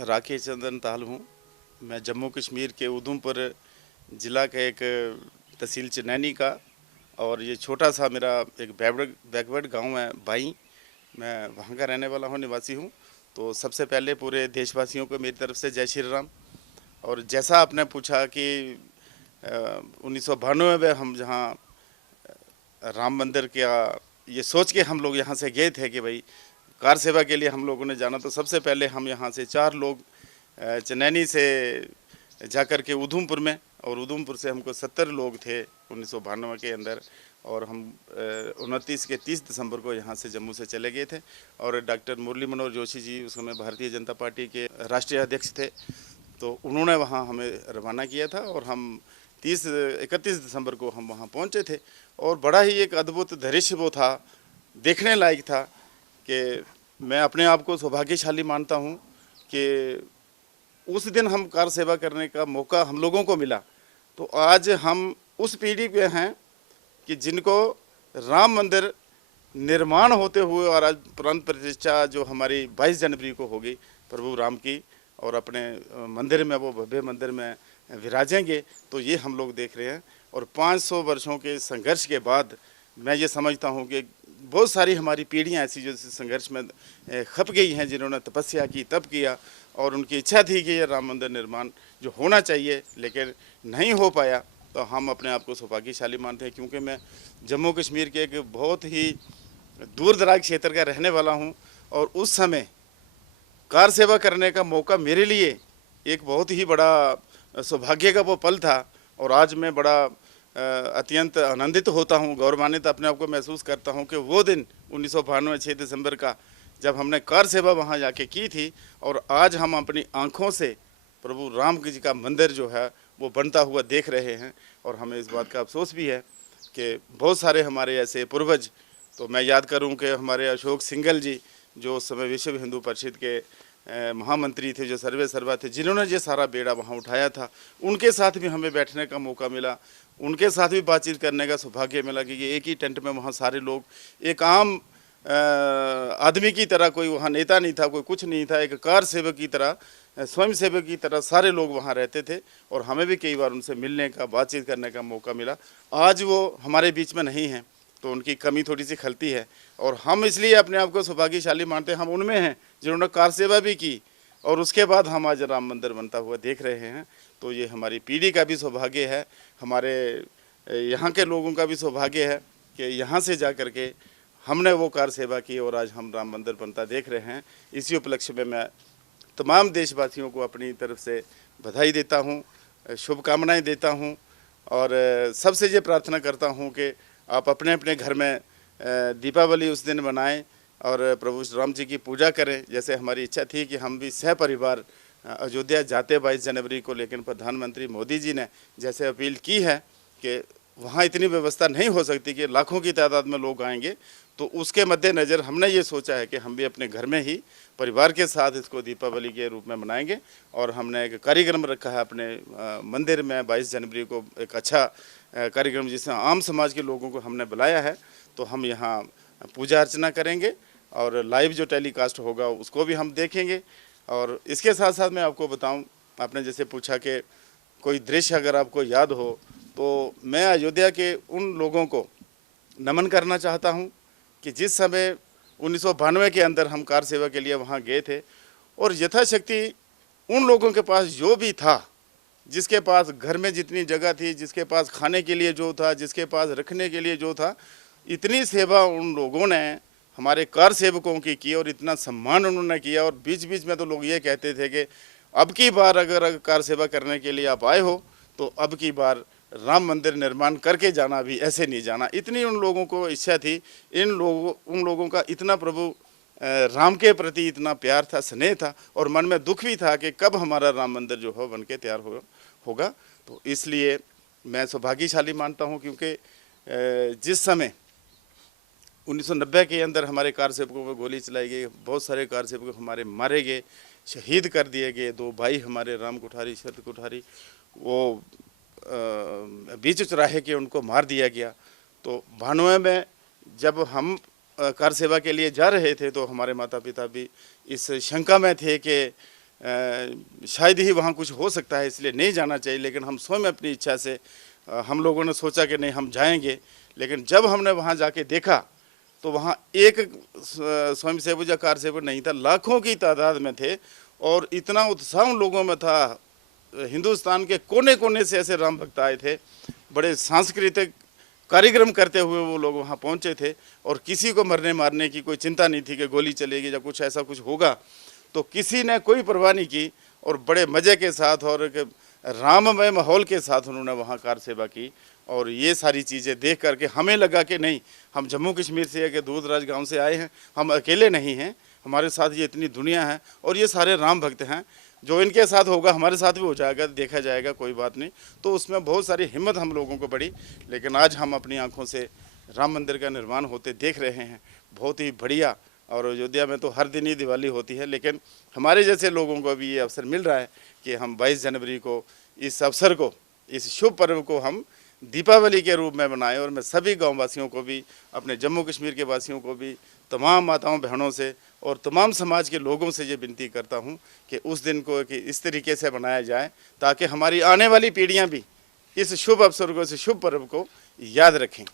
राकेश चंदन ताल हूँ। मैं जम्मू कश्मीर के उधमपुर ज़िला का एक तहसील चनैनी का, और ये छोटा सा मेरा एक बैकवर्ड गांव है बाई। मैं वहाँ का रहने वाला हूँ, निवासी हूँ। तो सबसे पहले पूरे देशवासियों को मेरी तरफ से जय श्री राम। और जैसा आपने पूछा कि 1992 में हम जहाँ राम मंदिर का ये सोच के हम लोग यहाँ से गए थे कि भाई कार सेवा के लिए हम लोगों ने जाना, तो सबसे पहले हम यहाँ से 4 लोग चनैनी से जाकर के उधमपुर में, और उधमपुर से हमको 70 लोग थे 1992 के अंदर, और हम 29 के 30 दिसंबर को यहाँ से जम्मू से चले गए थे। और डॉक्टर मुरली मनोहर जोशी जी उस समय भारतीय जनता पार्टी के राष्ट्रीय अध्यक्ष थे, तो उन्होंने वहाँ हमें रवाना किया था, और हम 31 दिसंबर को हम वहाँ पहुँचे थे। और बड़ा ही एक अद्भुत दृश्य वो था, देखने लायक था, कि मैं अपने आप को सौभाग्यशाली मानता हूँ कि उस दिन हम कार सेवा करने का मौका हम लोगों को मिला। तो आज हम उस पीढ़ी पे हैं कि जिनको राम मंदिर निर्माण होते हुए, और आज प्राण प्रतिष्ठा जो हमारी 22 जनवरी को होगी प्रभु राम की, और अपने मंदिर में वो भव्य मंदिर में विराजेंगे, तो ये हम लोग देख रहे हैं। और 500 वर्षों के संघर्ष के बाद मैं ये समझता हूँ कि बहुत सारी हमारी पीढ़ियाँ ऐसी जो संघर्ष में खप गई हैं, जिन्होंने तपस्या की, तप किया, और उनकी इच्छा थी कि ये राम मंदिर निर्माण जो होना चाहिए लेकिन नहीं हो पाया। तो हम अपने आप को सौभाग्यशाली मानते हैं, क्योंकि मैं जम्मू कश्मीर के एक बहुत ही दूर दराज क्षेत्र का रहने वाला हूँ, और उस समय कार सेवा करने का मौका मेरे लिए एक बहुत ही बड़ा सौभाग्य का वो पल था। और आज मैं बड़ा अत्यंत आनंदित होता हूँ, गौरवान्वित अपने आप को महसूस करता हूँ कि वो दिन 1992 6 दिसंबर का, जब हमने कार सेवा वहाँ जाके की थी, और आज हम अपनी आँखों से प्रभु राम जी का मंदिर जो है वो बनता हुआ देख रहे हैं। और हमें इस बात का अफसोस भी है कि बहुत सारे हमारे ऐसे पूर्वज, तो मैं याद करूं कि हमारे अशोक सिंघल जी, जो उस समय विश्व हिंदू परिषद के महामंत्री थे, जो सर्वे सर्वा थे, जिन्होंने ये सारा बेड़ा वहाँ उठाया था, उनके साथ भी हमें बैठने का मौका मिला, उनके साथ भी बातचीत करने का सौभाग्य मिला, कि एक ही टेंट में वहाँ सारे लोग एक आम आदमी की तरह, कोई वहाँ नेता नहीं था, कोई कुछ नहीं था, एक कार सेवक की तरह, स्वयं सेवक की तरह सारे लोग वहाँ रहते थे। और हमें भी कई बार उनसे मिलने का, बातचीत करने का मौका मिला। आज वो हमारे बीच में नहीं हैं, तो उनकी कमी थोड़ी सी खलती है, और हम इसलिए अपने आप को सौभाग्यशाली मानते हैं, हम उनमें हैं जिन्होंने कार सेवा भी की, और उसके बाद हम आज राम मंदिर बनता हुआ देख रहे हैं। तो ये हमारी पीढ़ी का भी सौभाग्य है, हमारे यहाँ के लोगों का भी सौभाग्य है कि यहाँ से जा कर के हमने वो कार सेवा की, और आज हम राम मंदिर बनता देख रहे हैं। इसी उपलक्ष्य में मैं तमाम देशवासियों को अपनी तरफ से बधाई देता हूँ, शुभकामनाएं देता हूँ, और सबसे ये प्रार्थना करता हूँ कि आप अपने अपने घर में दीपावली उस दिन मनाएं, और प्रभु राम जी की पूजा करें। जैसे हमारी इच्छा थी कि हम भी सह परिवार अयोध्या जाते 22 जनवरी को, लेकिन प्रधानमंत्री मोदी जी ने जैसे अपील की है कि वहाँ इतनी व्यवस्था नहीं हो सकती कि लाखों की तादाद में लोग आएंगे, तो उसके मद्देनज़र हमने ये सोचा है कि हम भी अपने घर में ही परिवार के साथ इसको दीपावली के रूप में मनाएंगे। और हमने एक कार्यक्रम रखा है अपने मंदिर में 22 जनवरी को, एक अच्छा कार्यक्रम जिसमें आम समाज के लोगों को हमने बुलाया है। तो हम यहाँ पूजा अर्चना करेंगे, और लाइव जो टेलीकास्ट होगा उसको भी हम देखेंगे। और इसके साथ साथ मैं आपको बताऊँ, आपने जैसे पूछा कि कोई दृश्य अगर आपको याद हो, तो मैं अयोध्या के उन लोगों को नमन करना चाहता हूँ कि जिस समय 1992 के अंदर हम कार सेवा के लिए वहाँ गए थे, और यथाशक्ति उन लोगों के पास जो भी था, जिसके पास घर में जितनी जगह थी, जिसके पास खाने के लिए जो था, जिसके पास रखने के लिए जो था, इतनी सेवा उन लोगों ने हमारे कार सेवकों की की, और इतना सम्मान उन्होंने किया। और बीच बीच में तो लोग ये कहते थे कि अब की बार अगर कार सेवा करने के लिए आप आए हो, तो अब की बार राम मंदिर निर्माण करके जाना, भी ऐसे नहीं जाना। इतनी उन लोगों को इच्छा थी, उन लोगों का इतना प्रभु राम के प्रति इतना प्यार था, स्नेह था, और मन में दुख भी था कि कब हमारा राम मंदिर जो हो बन के तैयार होगा। तो इसलिए मैं सौभाग्यशाली मानता हूँ, क्योंकि जिस समय 1990 के अंदर हमारे कार सेवकों पर गोली चलाई गई, बहुत सारे कार सेवक हमारे मारे गए, शहीद कर दिए गए। 2 भाई हमारे राम कोठारी, शरद कोठारी, वो बीच चौराहे के उनको मार दिया गया। तो 92 में जब हम कार सेवा के लिए जा रहे थे, तो हमारे माता पिता भी इस शंका में थे कि शायद ही वहाँ कुछ हो सकता है, इसलिए नहीं जाना चाहिए। लेकिन हम स्वयं अपनी इच्छा से हम लोगों ने सोचा कि नहीं हम जाएंगे। लेकिन जब हमने वहाँ जाके देखा तो वहाँ एक स्वयंसेवक या कार सेवक नहीं था, लाखों की तादाद में थे और इतना उत्साह उन लोगों में था। हिंदुस्तान के कोने कोने से ऐसे राम भक्त आए थे, बड़े सांस्कृतिक कार्यक्रम करते हुए वो लोग वहाँ पहुँचे थे और किसी को मरने मारने की कोई चिंता नहीं थी कि गोली चलेगी या कुछ ऐसा कुछ होगा, तो किसी ने कोई परवाह नहीं की और बड़े मज़े के साथ और एक राममय माहौल के साथ उन्होंने वहाँ कार सेवा की। और ये सारी चीज़ें देख करके हमें लगा कि नहीं, हम जम्मू कश्मीर से एक दूरदराज गांव से आए हैं, हम अकेले नहीं हैं, हमारे साथ ये इतनी दुनिया है और ये सारे राम भक्त हैं, जो इनके साथ होगा हमारे साथ भी हो जाएगा, देखा जाएगा, कोई बात नहीं। तो उसमें बहुत सारी हिम्मत हम लोगों को पड़ी। लेकिन आज हम अपनी आँखों से राम मंदिर का निर्माण होते देख रहे हैं, बहुत ही बढ़िया। और अयोध्या में तो हर दिन ही दिवाली होती है, लेकिन हमारे जैसे लोगों को भी ये अवसर मिल रहा है कि हम 22 जनवरी को इस अवसर को, इस शुभ पर्व को हम दीपावली के रूप में मनाएं। और मैं सभी गाँव वासियों को भी, अपने जम्मू कश्मीर के वासियों को भी, तमाम माताओं बहनों से और तमाम समाज के लोगों से ये विनती करता हूँ कि उस दिन को कि इस तरीके से मनाया जाए ताकि हमारी आने वाली पीढ़ियाँ भी इस शुभ अवसर को, इस शुभ पर्व को याद रखें।